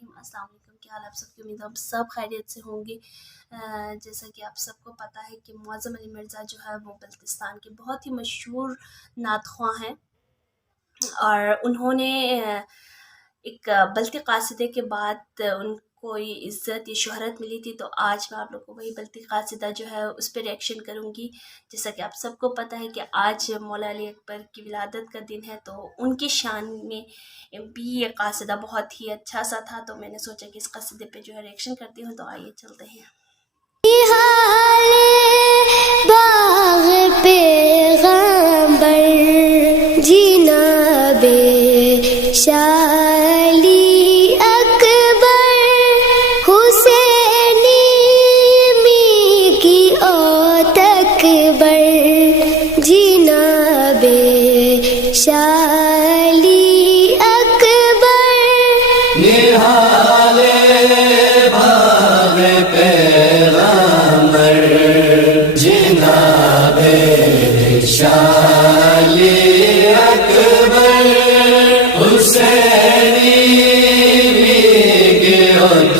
الرحیم۔ السلام علیکم، کیا حال آپ سب کی؟ امید آپ سب خیریت سے ہوں گے۔ جیسا کہ آپ سب کو پتہ ہے کہ معظم علی مرزا جو ہے وہ بلتستان کے بہت ہی مشہور نعت خواں ہیں، اور انہوں نے ایک بلتی قاصدے کے بعد ان کو یہ عزت، یہ شہرت ملی تھی، تو آج میں آپ لوگ کو وہی بلتی قاصدہ جو ہے اس پہ ریئیکشن کروں گی۔ جیسا کہ آپ سب کو پتہ ہے کہ آج مولا علی اکبر کی ولادت کا دن ہے، تو ان کی شان میں بھی یہ قاصدہ بہت ہی اچھا سا تھا، تو میں نے سوچا کہ اس قصیدے پہ جو ہے ریئیکشن کرتی ہوں، تو آئیے چلتے ہیں۔ باغ پیغمبر جناب شالی اکبر حسینی می کی اوت اکبر جناب شالی اکبر نہال باغ پیغمبر جناب شالی اکبر حسینی میگیوت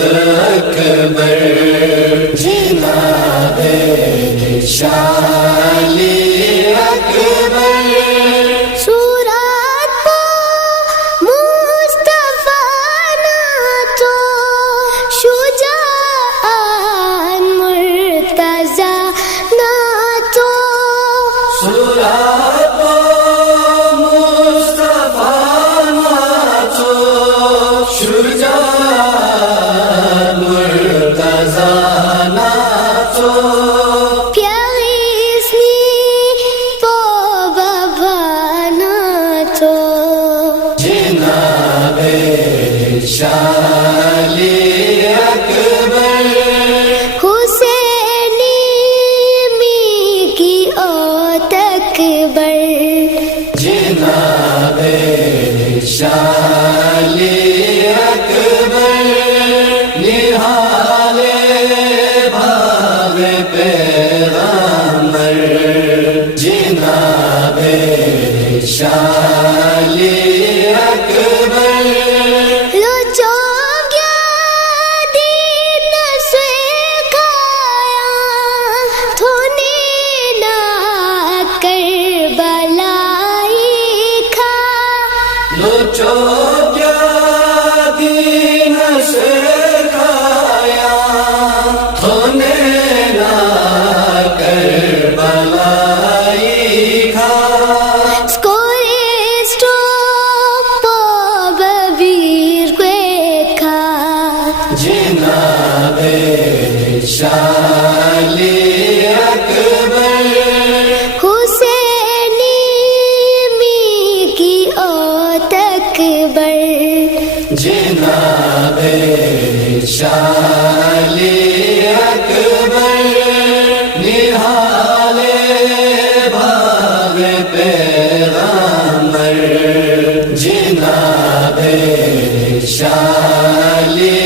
اکبر جناب شالی اکبر شالی اکبر حسینی می کی اوت اکبر جناب شالی اکبر نہال باغ پیغمبر جناب شالی اکبر جناب شالی اکبر حسینی می کی اوت اکبر جناب شالی اکبر نہال باغ پیغمبر جناب شالی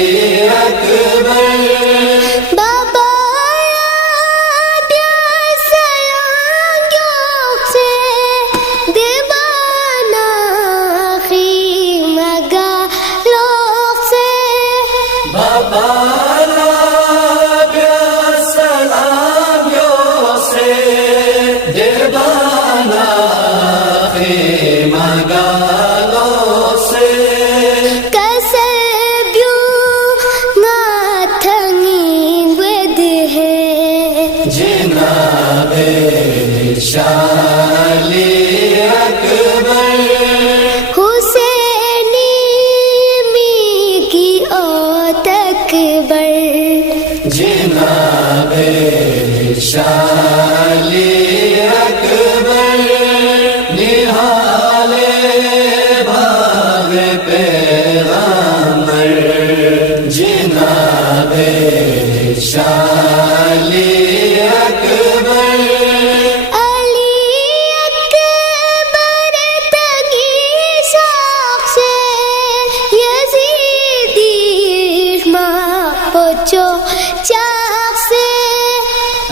جناب شالی اکبر حسینی می کی اوت اکبر جناب شالی اکبر نہال باغ پیغمبر جناب شالی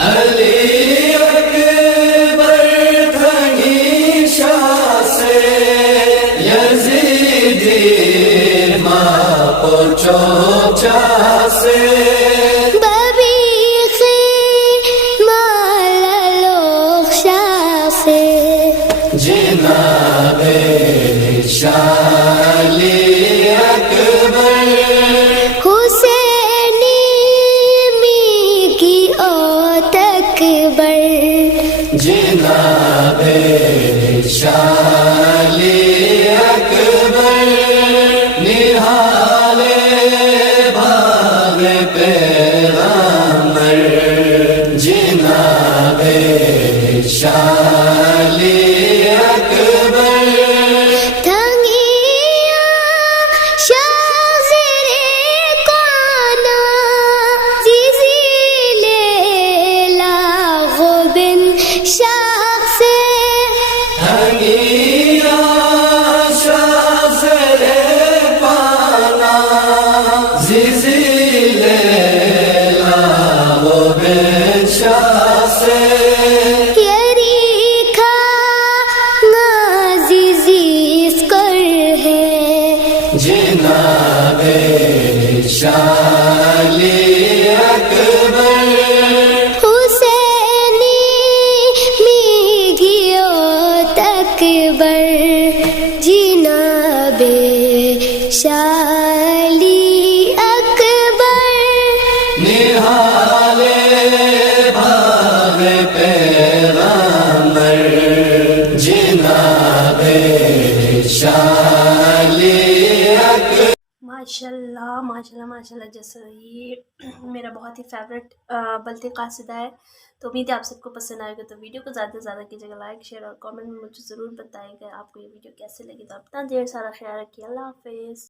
علی اکبر تھنی شاہ سے یزیدی ماں کو چوچا سے ببیخی مالالوخ شاخی جناب شالی اکبر حسینی می کی اوت اکبر جناب شالی اکبر نہال باغ پیغمبر جناب شالی اکبر تھنگیا شاہ زیر کانا زیزی لیلا غبن شاخ سے ہنگیا شاہ زر پانا زیزی لیلا وہ بن شاہ سے یری کھا نازیزیز کر ہے جناب شالی اکبر حسینی می گیوت اکبر جناب شالی اکبر نہال باغ پیغمبر جناب شالی اکبر ماشاء اللہ جیسا یہ میرا بہت ہی فیوریٹ بلتی قاصدہ ہے، تو امید ہے آپ سب کو پسند آئے گا. تو ویڈیو کو زیادہ سے زیادہ کیجیے گا لائک، شیئر اور کامنٹ میں مجھے ضرور بتائیے گا آپ کو یہ ویڈیو کیسے لگی. تو اپنا ڈھیر سارا خیال رکھیے. اللہ حافظ.